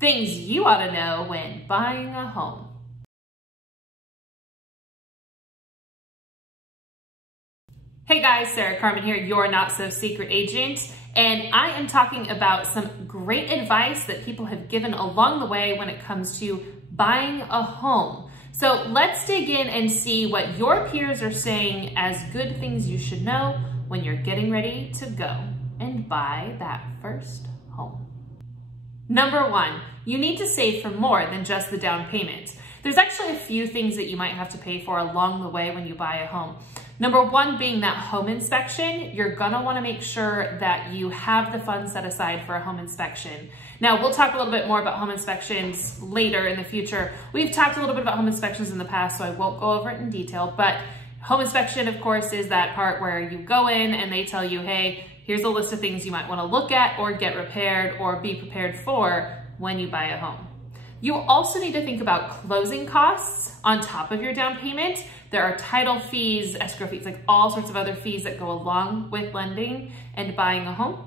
Things you ought to know when buying a home. Hey guys, Sarah Carmen here, your Not So Secret Agent, and I am talking about some great advice that people have given along the way when it comes to buying a home. So let's dig in and see what your peers are saying as good things you should know when you're getting ready to go and buy that first home. Number one, you need to save for more than just the down payment. There's actually a few things that you might have to pay for along the way when you buy a home. Number one being that home inspection. You're gonna wanna make sure that you have the funds set aside for a home inspection. Now, we'll talk a little bit more about home inspections later in the future. We've talked a little bit about home inspections in the past, so I won't go over it in detail, but home inspection, of course, is that part where you go in and they tell you, hey, here's a list of things you might wanna look at or get repaired or be prepared for when you buy a home. You also need to think about closing costs on top of your down payment. There are title fees, escrow fees, like all sorts of other fees that go along with lending and buying a home.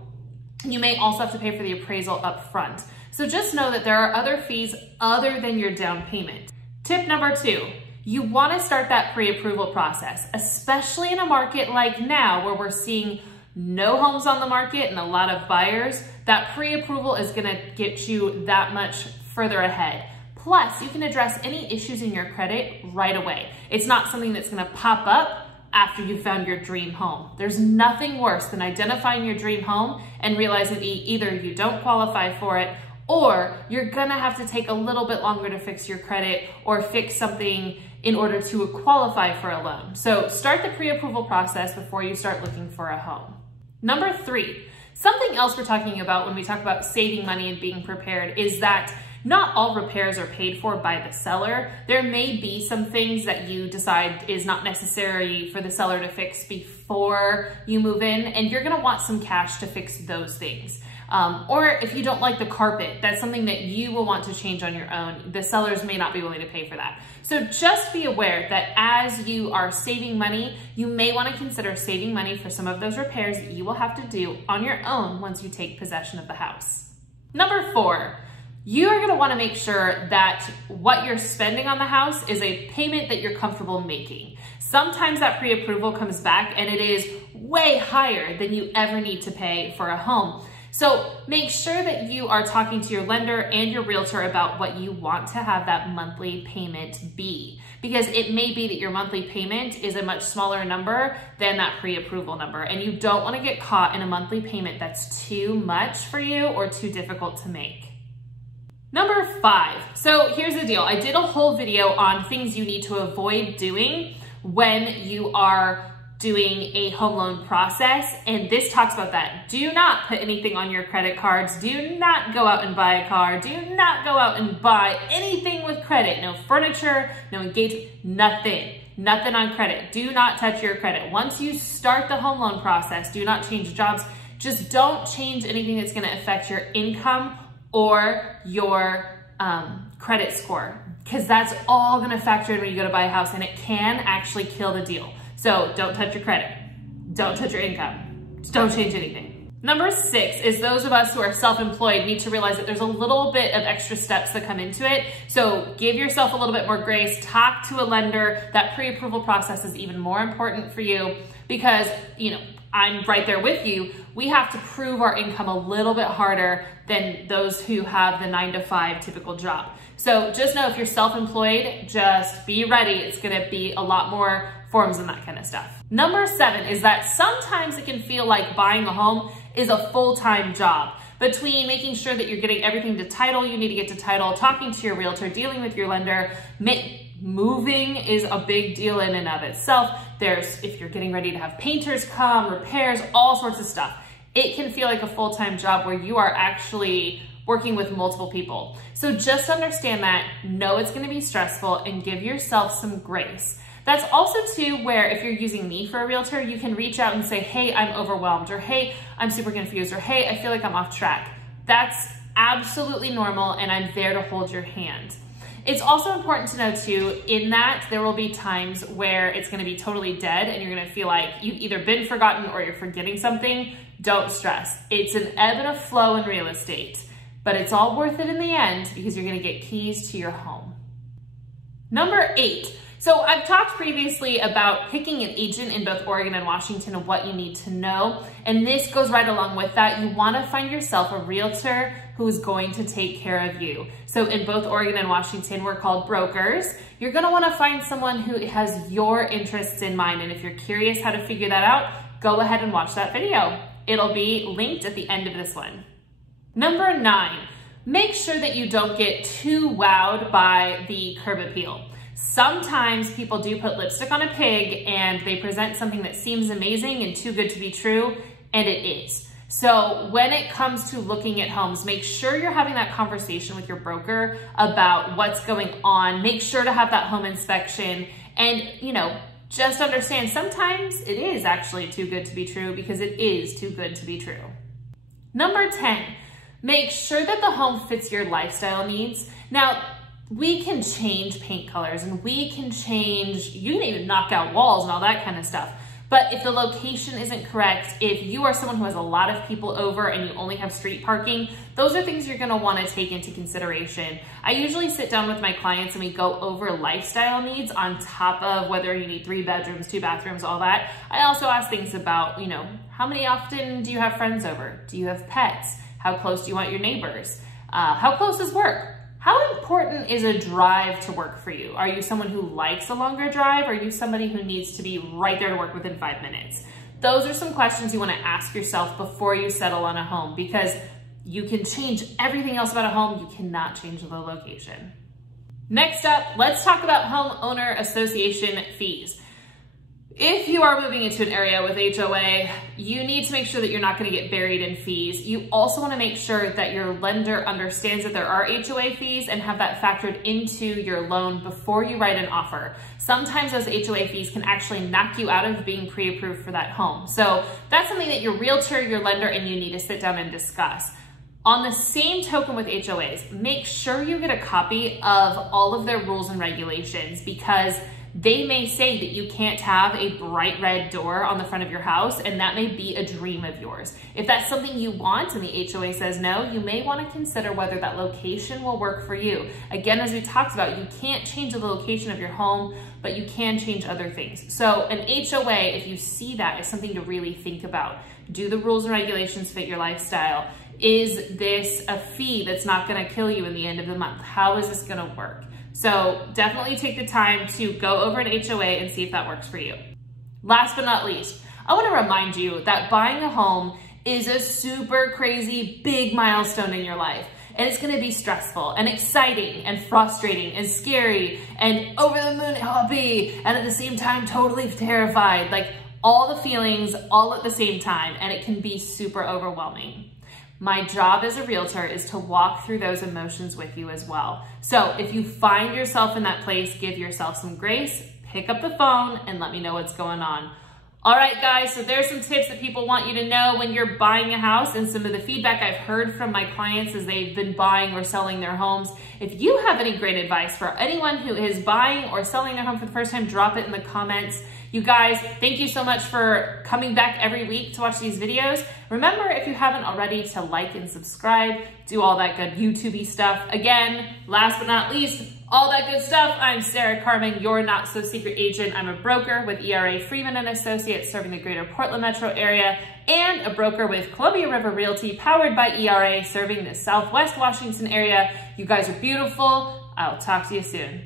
You may also have to pay for the appraisal up front. So just know that there are other fees other than your down payment. Tip number two, you want to start that pre-approval process, especially in a market like now where we're seeing no homes on the market and a lot of buyers. That pre-approval is going to get you that much further ahead. Plus, you can address any issues in your credit right away. It's not something that's gonna pop up after you found your dream home. There's nothing worse than identifying your dream home and realizing either you don't qualify for it or you're gonna have to take a little bit longer to fix your credit or fix something in order to qualify for a loan. So start the pre-approval process before you start looking for a home. Number three, something else we're talking about when we talk about saving money and being prepared is that not all repairs are paid for by the seller. There may be some things that you decide is not necessary for the seller to fix before you move in, and you're gonna want some cash to fix those things. Or if you don't like the carpet, that's something that you will want to change on your own. The sellers may not be willing to pay for that. So just be aware that as you are saving money, you may want to consider saving money for some of those repairs that you will have to do on your own once you take possession of the house. Number four, you are gonna wanna make sure that what you're spending on the house is a payment that you're comfortable making. Sometimes that pre-approval comes back and it is way higher than you ever need to pay for a home. So make sure that you are talking to your lender and your realtor about what you want to have that monthly payment be. Because it may be that your monthly payment is a much smaller number than that pre-approval number. And you don't wanna get caught in a monthly payment that's too much for you or too difficult to make. Number five, so here's the deal. I did a whole video on things you need to avoid doing when you are doing a home loan process, and this talks about that. Do not put anything on your credit cards. Do not go out and buy a car. Do not go out and buy anything with credit. No furniture, no engagement, nothing. Nothing on credit. Do not touch your credit. Once you start the home loan process, do not change jobs. Just don't change anything that's gonna affect your income or your credit score, because that's all gonna factor in when you go to buy a house, and it can actually kill the deal. So don't touch your credit, don't touch your income, just don't change anything. Number six is those of us who are self-employed need to realize that there's a little bit of extra steps that come into it. So give yourself a little bit more grace, talk to a lender. That pre-approval process is even more important for you because, you know, I'm right there with you. We have to prove our income a little bit harder than those who have the 9-to-5 typical job. So just know if you're self-employed, just be ready. It's gonna be a lot more forms and that kind of stuff. Number seven is that sometimes it can feel like buying a home is a full-time job. Between making sure that you're getting everything to title, you need to get to title, talking to your realtor, dealing with your lender, moving is a big deal in and of itself. If you're getting ready to have painters come, repairs, all sorts of stuff. It can feel like a full-time job where you are actually working with multiple people. So just understand that, know it's gonna be stressful, and give yourself some grace. That's also too where if you're using me for a realtor, you can reach out and say, hey, I'm overwhelmed, or hey, I'm super confused, or hey, I feel like I'm off track. That's absolutely normal, and I'm there to hold your hand. It's also important to know too, in that there will be times where it's gonna be totally dead and you're gonna feel like you've either been forgotten or you're forgetting something. Don't stress. It's an ebb and a flow in real estate. but it's all worth it in the end because you're gonna get keys to your home. Number 8. So I've talked previously about picking an agent in both Oregon and Washington and what you need to know. And this goes right along with that. You wanna find yourself a realtor who is going to take care of you. So in both Oregon and Washington, we're called brokers. You're gonna wanna find someone who has your interests in mind. And if you're curious how to figure that out, go ahead and watch that video. It'll be linked at the end of this one. Number 9, make sure that you don't get too wowed by the curb appeal. Sometimes people do put lipstick on a pig and they present something that seems amazing and too good to be true, and it is. So when it comes to looking at homes, make sure you're having that conversation with your broker about what's going on. Make sure to have that home inspection and, just understand sometimes it is actually too good to be true because it is too good to be true. Number 10, make sure that the home fits your lifestyle needs. Now, we can change paint colors and you can even knock out walls and all that kind of stuff. But if the location isn't correct, if you are someone who has a lot of people over and you only have street parking, those are things you're gonna wanna take into consideration. I usually sit down with my clients and we go over lifestyle needs on top of whether you need 3 bedrooms, 2 bathrooms, all that. I also ask things about, how many often do you have friends over? Do you have pets? How close do you want your neighbors? How close is work? How important is a drive to work for you? Are you someone who likes a longer drive? Or are you somebody who needs to be right there to work within 5 minutes? Those are some questions you want to ask yourself before you settle on a home, because you can change everything else about a home. You cannot change the location. Next up, let's talk about homeowner association fees. If you are moving into an area with HOA, you need to make sure that you're not going to get buried in fees. You also want to make sure that your lender understands that there are HOA fees and have that factored into your loan before you write an offer. Sometimes those HOA fees can actually knock you out of being pre-approved for that home. So that's something that your realtor, your lender, and you need to sit down and discuss. On the same token with HOAs, make sure you get a copy of all of their rules and regulations, because they may say that you can't have a bright red door on the front of your house, and that may be a dream of yours. If that's something you want and the HOA says no, you may want to consider whether that location will work for you. Again, as we talked about, you can't change the location of your home, but you can change other things. So an HOA, if you see that, is something to really think about. Do the rules and regulations fit your lifestyle? Is this a fee that's not going to kill you in the end of the month? How is this going to work? So definitely take the time to go over an HOA and see if that works for you. Last but not least, I want to remind you that buying a home is a super crazy big milestone in your life. And it's going to be stressful and exciting and frustrating and scary and over the moon happy and at the same time totally terrified. Like all the feelings all at the same time, and it can be super overwhelming. My job as a realtor is to walk through those emotions with you as well. So if you find yourself in that place, give yourself some grace, pick up the phone, and let me know what's going on. All right, guys, so there's some tips that people want you to know when you're buying a house, and some of the feedback I've heard from my clients as they've been buying or selling their homes. If you have any great advice for anyone who is buying or selling their home for the first time, drop it in the comments. You guys, thank you so much for coming back every week to watch these videos. Remember, if you haven't already, to like and subscribe, do all that good YouTube-y stuff. Again, last but not least, all that good stuff. I'm Sarah Carmen, your not-so-secret agent. I'm a broker with ERA Freeman Associates serving the greater Portland metro area, and a broker with Columbia River Realty powered by ERA serving the Southwest Washington area. You guys are beautiful. I'll talk to you soon.